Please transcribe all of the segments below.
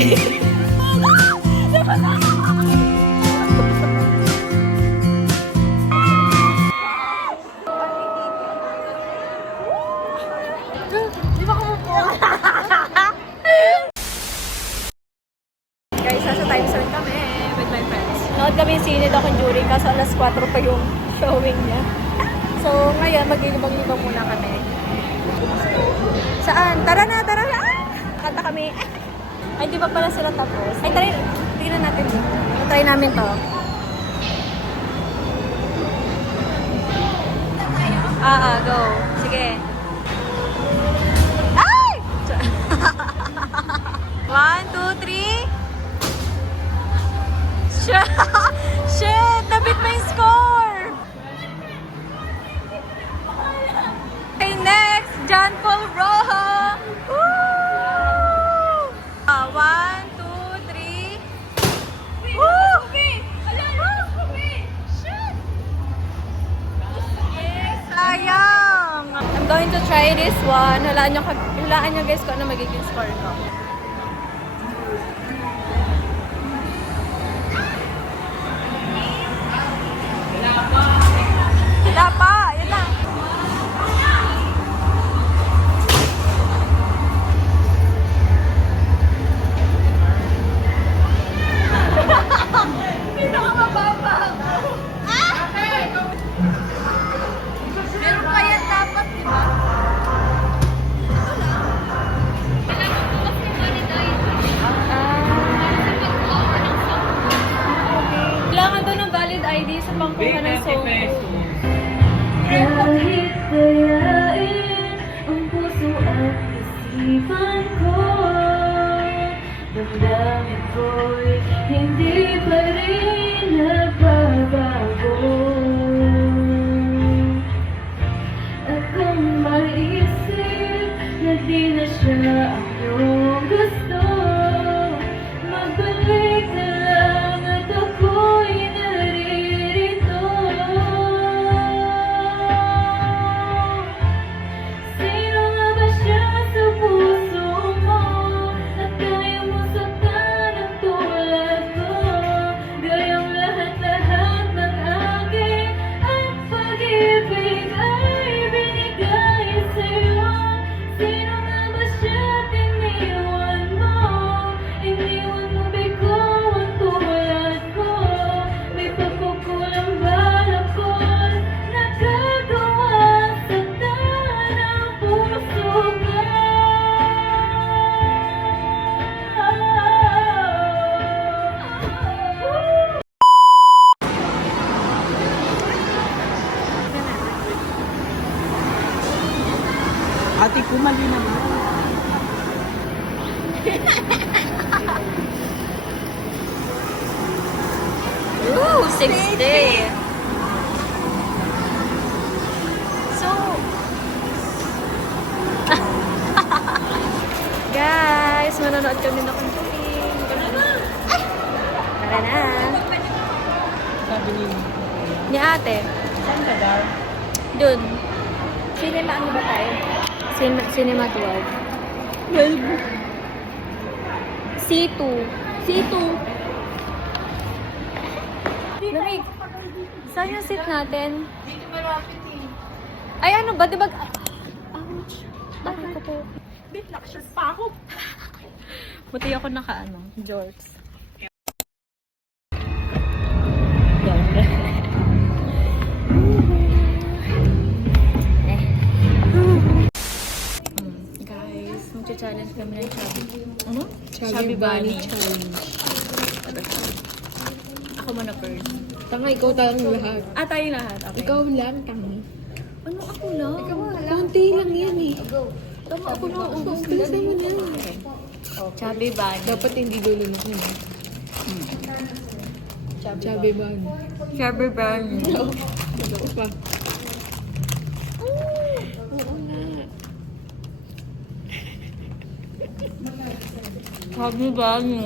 Di ba kumupo? Guys, nasa Times Square kami with my friends. Nood kami yung sine Doc and Jury kaso alas 4 pa yung showing niya. So, ngayon, maglilibang-libang muna kami. Saan? Tara na, tara na! Kanta kami. Ay, di ba pala sila tapos? Ay, try, tingnan natin. Try namin to. Go. Sige. Ay! 1, 2, 3. Shit! Nabit mo yung score! Okay, next! John Paul Rojo! Woo! 1, 2, 3. Woo! Sayang! I'm going to try this one. Hulaan nyo guys kung ano magiging score ko. Wala pa! Yun lang! Dito ka mababa! Meron pa yan dapat, di ba? Kailangan doon ng valid ID sa pangkuha ng SOCO. Kahit dayain ang puso at isipan ko, damdamin ko'y hindi pa rin nagbabago. At kung maisip na di na siya ang iyong gusto, magbalik na lang at ako'y naririto. Sino nga ba siya sa puso mo at kaya mo saktan ang tulad ko? Gayang lahat-lahat ng akin at pag-ibig ay binigay sa'yo. Sino nga ba siya at iniwan mo? Iniwan mo bigo ang tulad ko. May pagkukulang ba ako'y nagagawa saktan ang puso ko? Ate ko, mali naman. Ooh, 60. So, guys, manonood kami ng kuntuin. Tara na. Sabi Ni ate. saan ka daw? Dun. Cinema, ano ba tayo? Cinema 12. C2. C2. Lamig. Saan yung seat natin? Dito malapit eh. Ay, ano ba? Diba? Ouch. Bakit ko po? Bit, nakashot pa ako. Buti ako naka-ano, jorts. Guys, magcha-challenge kami ng chubby. Ano? Chubby bunny challenge. Ako muna first. Tanga, ikaw tayong lahat. Tayo lahat. Okay. Ikaw lang, tanga. Ano ako lang? Ikaw lang. Konti lang yan eh. Tama ako na. Bilisan mo na. Chubby bunny. Dapat hindi lulunok mo. Chubby bun. Chubby bunny. Ito pa. Oo nga. Chubby bunny.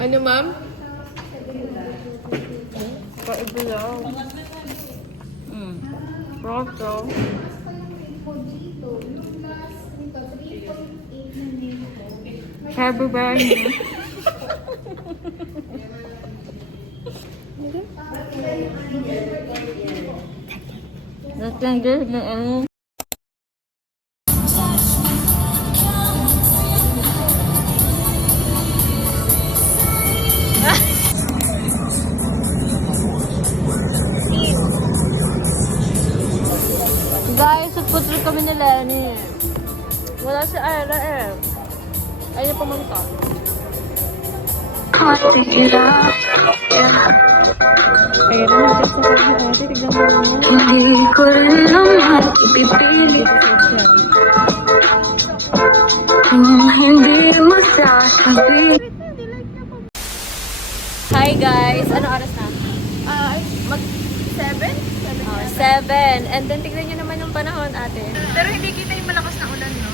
Ano, ma'am? Kaiba lang. Roto. Sabi ba niya? Natanggal na ano. Guys, food trip kami ni Lenny. Wala si Ira eh. Ayaw pumunta. Ira, nag-chat sa kanya ate. Tignan mo naman. Hindi ko rin naman ipipilit kung hindi masasabi. Hi guys! Ano oras na? Mag-7? 7. And then tignan nyo naman yung panahon ate. Pero hindi kita yung malakas na ulan, no?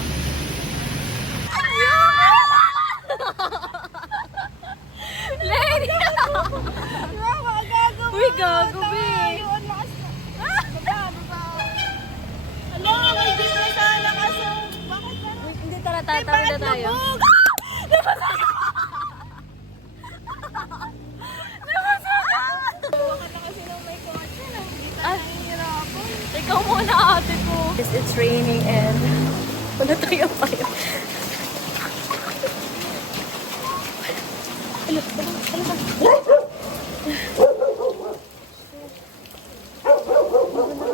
Lenny! Uy, gago, be! Hindi, tara, tatawid na tayo. Ikaw muna ate ko. It's raining and wala tayo tayo.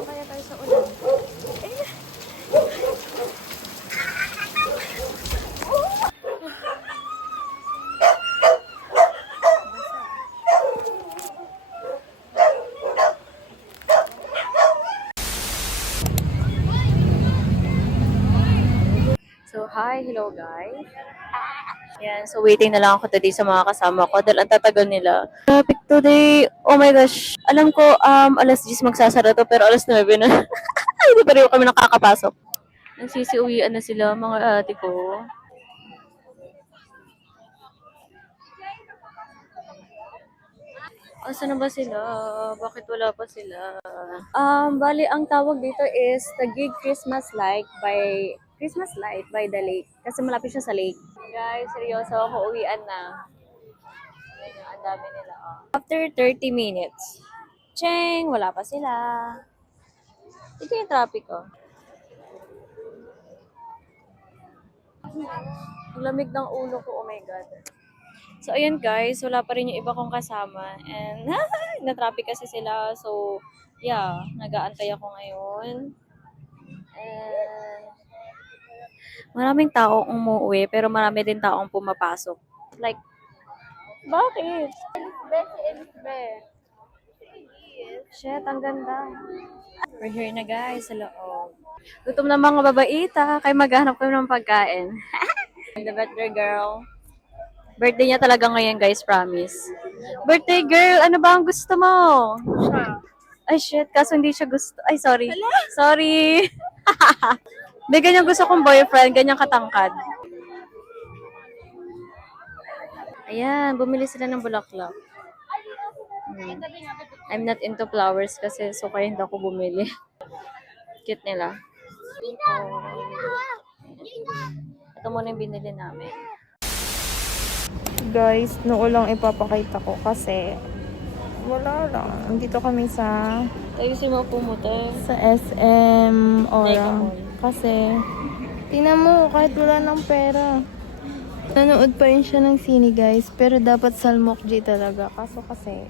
Kaya tayo sa ulan. So, hi, hello guys. Yan, so waiting na lang ako today sa mga kasama ko dahil ang tatagal nila. Traffic today, oh my gosh. Alam ko, alas 10 magsasara to pero alas 9 na. Ay, hindi pa rin kami nakakapasok. Nagsisiuwian na sila, mga ate ko. Asan na ba sila? Bakit wala pa sila? Bali, ang tawag dito is Taguig Christmas Light by the lake. Kasi malapit siya sa lake. Guys, seryoso ako, uwian na. Ayun, ang dami nila. Oh. After 30 minutes. Cheng! Wala pa sila. Ito yung traffic, oh. Ang lamig ng ulo ko, oh my God. So, ayun guys, wala pa rin yung iba kong kasama. And, na-traffic kasi sila. So, yeah, nag-aantay ako ngayon. And, maraming taong umuwi, pero marami din taong pumapasok. Like, bakit? Shit, ang ganda. We're here na guys, sa loob. Gutom na mga babaita, kaya maghanap kami ng pagkain. The better girl. Birthday niya talaga ngayon guys, promise. Birthday girl, ano ba ang gusto mo? Ay shit, kaso hindi siya gusto. Ay, sorry. Sorry. May ganyan gusto kong boyfriend, ganyan katangkad. Ayan, bumili sila ng bulaklak. I'm not into flowers kasi so kaya hindi ako bumili. Cute nila. Ito muna yung binili namin. Guys, noon lang ipapakita ko kasi wala lang. Andito kami sa Tayo si mga pumuti. sa SM Teka Aura. muna. Kasi, tingnan mo, kahit wala ng pera. Nanood pa rin siya ng sine, guys. Pero dapat Salmok J talaga. Kaso kasi,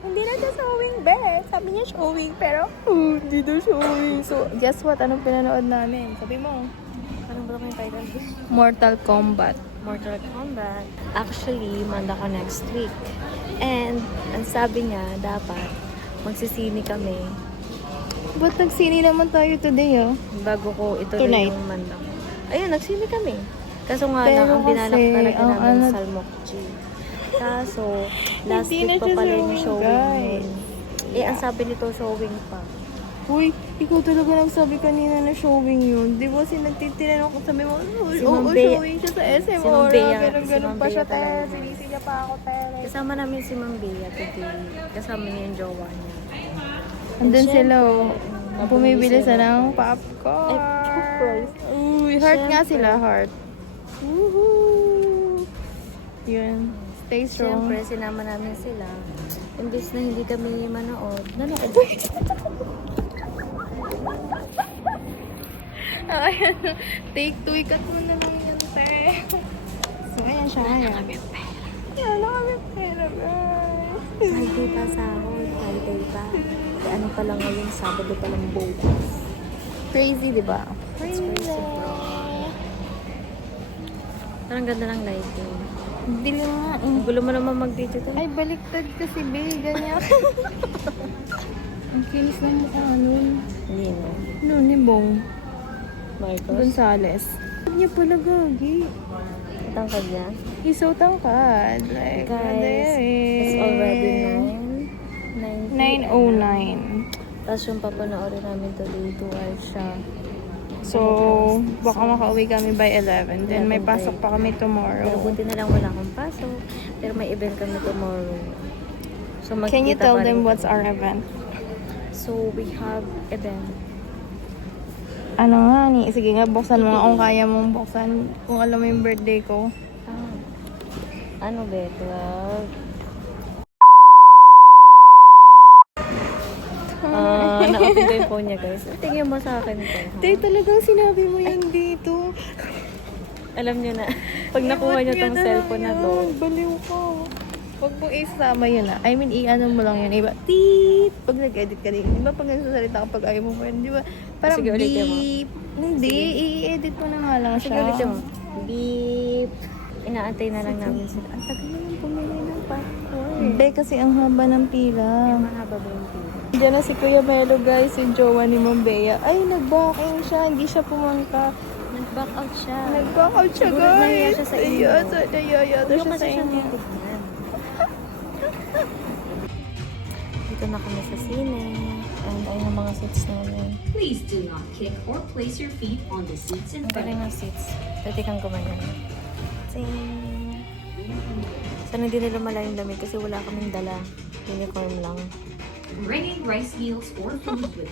hindi na siya showing, be. Sabi niya showing, pero, hindi daw showing. So, guess what? Anong pinanood namin? Sabi mo, Anong ba yung title? Mortal Kombat. Mortal Kombat. Actually, manda ko next week. And, ang sabi niya, dapat magsisini kami Ba't nagsini naman tayo today, oh? bago ko ituloy Tonight. yung manda ko. Ayun, nagsini kami. Kaso nga Pero lang, ang binalak kasi, talaga ang namin ano- Salmok G. Kaso, last Hindi week na pa siya pala yung showing, showing guys. nun. Eh, ang sabi nito, showing pa. Uy, ikaw talaga nagsabi kanina na showing yun. Di ba tinanong ko, sabi mo, Si oo, Ma'am Bea- showing siya sa SM si Ma'am Aura. Bea- Pero si ganun Ma'am pa siya, Bea talaga. te. Sinisila pa ako, te. Kasama namin si Ma'am Bea today. Kasama niya yung jowa niya. Andun And sila, oh. syempre, Bumibili sila. sila ng popcorn. Ay, surprise. Uy, heart nga Syempre. sila, heart. Woohoo! Yun. Stay strong. Siyempre, sinama namin sila. Imbes na hindi kami manood, nanood. Ayan. Take 2. Ikat mo na lang yan, te. So, ayan siya. Ayan. Wala kami pera, guys. Friday pa sahod, Friday pa. Ano pa lang ngayon, Sabado pa lang bukas. Crazy, di ba? It's crazy, bro. Parang ganda ng lighting. Dilim nga. Ang gulo mo naman mag-video to. Ay, baliktad kasi, be. Ganyan. Ang kinis ng mukha nun. Hindi, no? No, ni Bong Marcos. Gonzales. Huwag niya pala gagi. Tangkad niya. He's so tangkad. Like, Guys, it's already 9. 9:09. Tapos yung papanoorin namin today, 2 hours siya. So, baka makauwi kami by 11. Then, may 11:30. pasok pa kami Pero tomorrow. buti na lang wala akong pasok. Pero may event kami tomorrow. So, Can you magkikita tell pa rin them what's kami. our event? So, we have event. Ano nga ni? Sige nga, buksan mo nga kung kaya mong buksan. Kung alam mo yung birthday ko. Ano ba? 12? Na-open ko yung phone niya, guys. Tingin mo sa akin ito. Tay, talagang sinabi mo yan dito. Alam niyo na, pag nakuha niyo tong cellphone na to, Baliw ko. Huwag mo isama yun ah. I mean, i-ano mo lang yun. Iba, beep! Pag nag-edit ka din. Di ba pag nagsasalita ka pag ayaw mo pa yun? Di ba? Parang Sige, ulitin mo. beep. Hindi, i-edit mo na nga lang sige siya. ulit mo. Beep. Inaantay na lang namin sila. Ang tagal naman pumili ng popcorn. Be, kasi ang haba ng pila. Mahaba ba yung pila? Diyan na si Kuya Melo, guys. Yung jowa ni Ma'am Bea. Ay, nag-backing siya. Hindi siya pumunta. Nag-back out siya. Nag-back out siya, Siguro guys. nahiya siya sa inyo. Nayaya Hindi siya kasi sa siya inyo. titignan. Dito na kami sa sine. And ayun ang mga seats namin. Please do not kick or place your feet on the seats in Ang front galing of ng seats. Pwede kang gumanan. Ting! Sana hindi nila malayong lamig kasi wala kaming dala. Uniform lang. you. Bringing rice meals or food with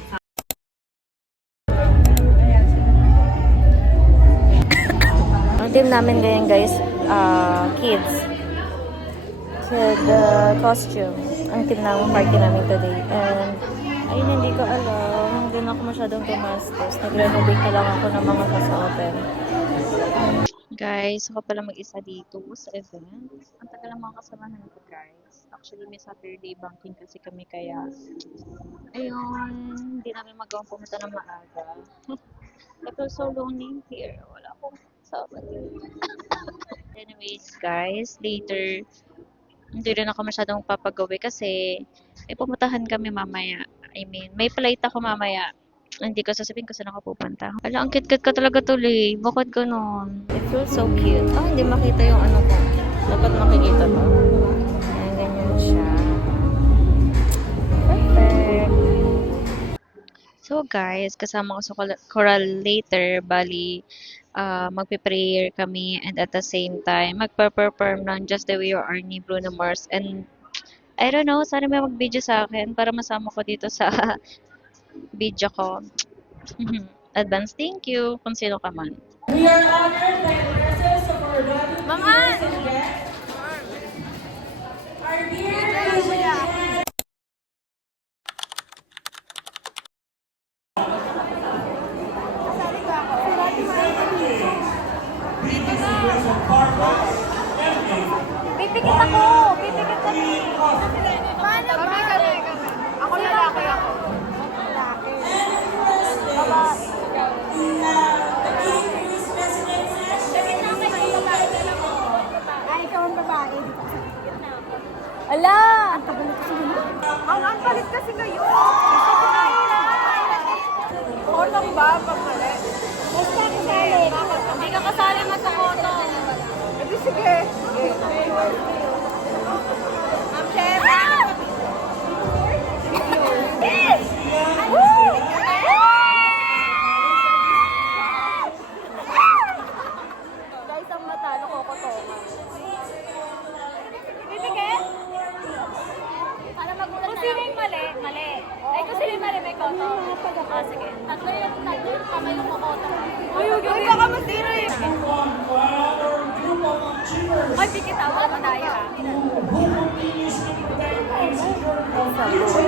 Ang team namin ngayon, guys, kids. Kid costume. Ang team ng party namin today. And, ayun, hindi ko alam. Hindi na ako masyadong tumastos. Nag-renovate na lang ako ng mga kasa-open. Guys, ako pala mag-isa dito sa event. Ang tagal ng mga kasamahan ko, guys. Actually, may Saturday banking kasi kami kaya ayun, hindi namin magawang pumunta ng maaga. I feel so lonely here. Wala akong kasama dito. Anyways, guys, later, hindi rin ako masyadong papagawi kasi may pumuntahan kami mamaya. I mean, may flight ako mamaya. Hindi ko sasabihin kung saan ako pupunta. Ala, ang cute-cute ka talaga tuloy. Bakit ganun? It feels so cute. Ah, hindi makita yung ano ko. Dapat makikita to. Ayan, ganyan siya. Perfect. So guys, kasama ko sa choral later. Bali, magpe-prayer kami and at the same time, magpa-perform ng Just the Way You Are ni Bruno Mars. And I don't know, sana may mag-video sa akin para masama ko dito sa video ko. Advance thank you kung sino ka man. We are honored by the presence of our godly guests. Our dear Asian Pipikit ako! Pipikit ako! Paano ba? Ako lalaki ako. Ala! Ang palit kasi ngayon! Kotong ba? Pagmali? Basta kasali. Hindi ka kasali mo sa kotong. Edi sige. Ma'am Chef! Yes! Woo! Guys, ang matalo ko kotongan. Bibigyan? Para magulat na. Kung sino yung mali, mali. Ay, kung sino yung mali, may koto. Ah, sige. Tatlo yung kamay ng kokoto. Uy, baka masira eh. Ay, pikit ako, madaya. who continues to protect and secure clients.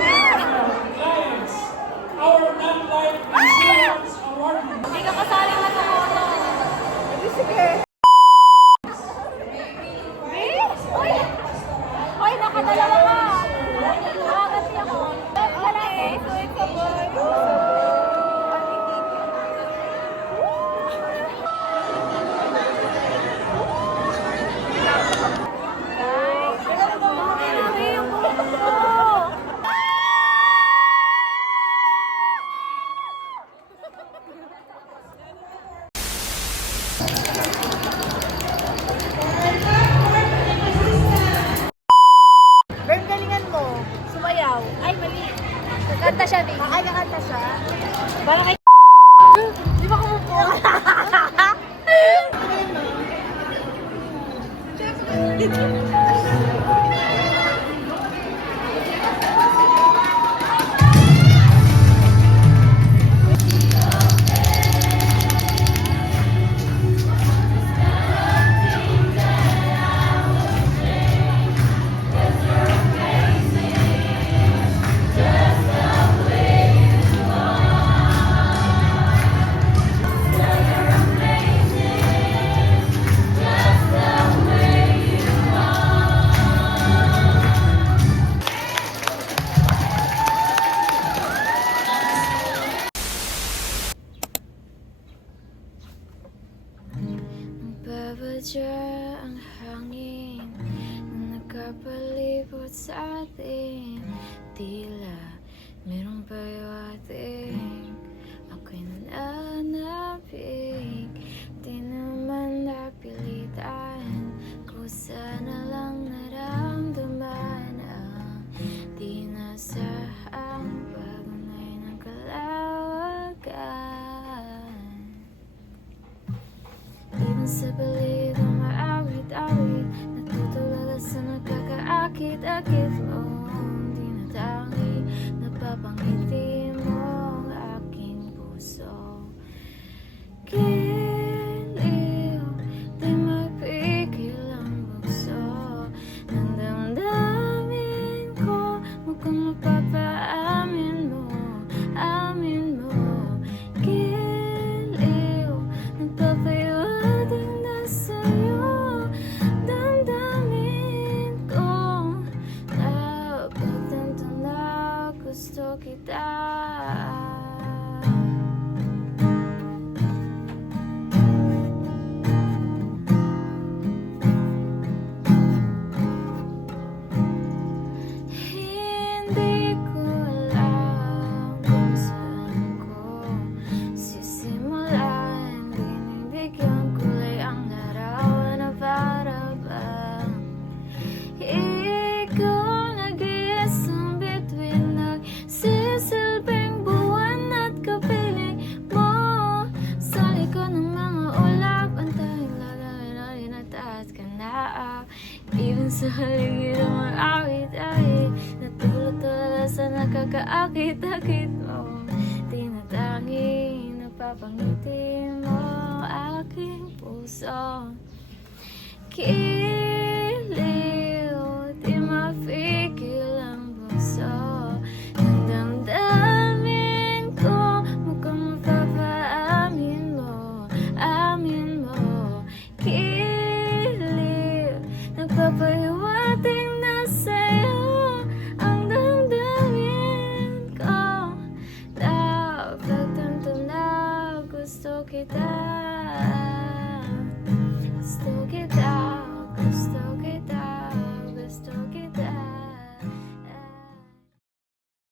Our non-life insurance award. Hindi ka kasali na tumoto. Sige. Uy! Uy, nakadalawa ka. Nakakasi ako. Love ka na eh. So it's a boy. Bern, galingan mo. Sumayaw. Ay, mali. Kanta siya, baby. Ay, kakanta siya. Parang kay Di ba kumupo? Nagbabadya ang hangin na nakapalibot sa atin. Tila merong payawating ako'y nananapig. Di naman napilitan, kusa na lang naramdaman ang di nasahang pagunay ng kalawagan. Ibang sa balid ang maawit-awit, natutulala sa nakakaakit-akit mo. Di na tangi, napapangiti mo ang aking puso. Giliw, di mapigil ang bugso ng damdamin ko. Mukhang mapapaamin mo, amin mo. Giliw, nagpapahiwatig na sa'yo. Damdamin ko, napagtanto na gusto kita. Hindi ko alam kung saan ko sisimulan. Binibigyan kulay ang larawan na para bang ikaw nag-iisang bituin, nagsisilbing buwan at kapiling mo. Sa likod ng mga ulap, ang tanging lagay na linataas ka na. Even sa haligid ang mga awit-awit, natulog-tulala sa nakakaakit-akit mo. Tinatangi, napapangiti mo aking puso. Giliw, di mapigil ang bugso ng damdamin ko. Mukhang mapapaamin mo, amin mo. Giliw, nagpapahiwatig na sa'yo ang damdamin ko. Napagtanto na gusto kita. Gusto kita, gusto kita.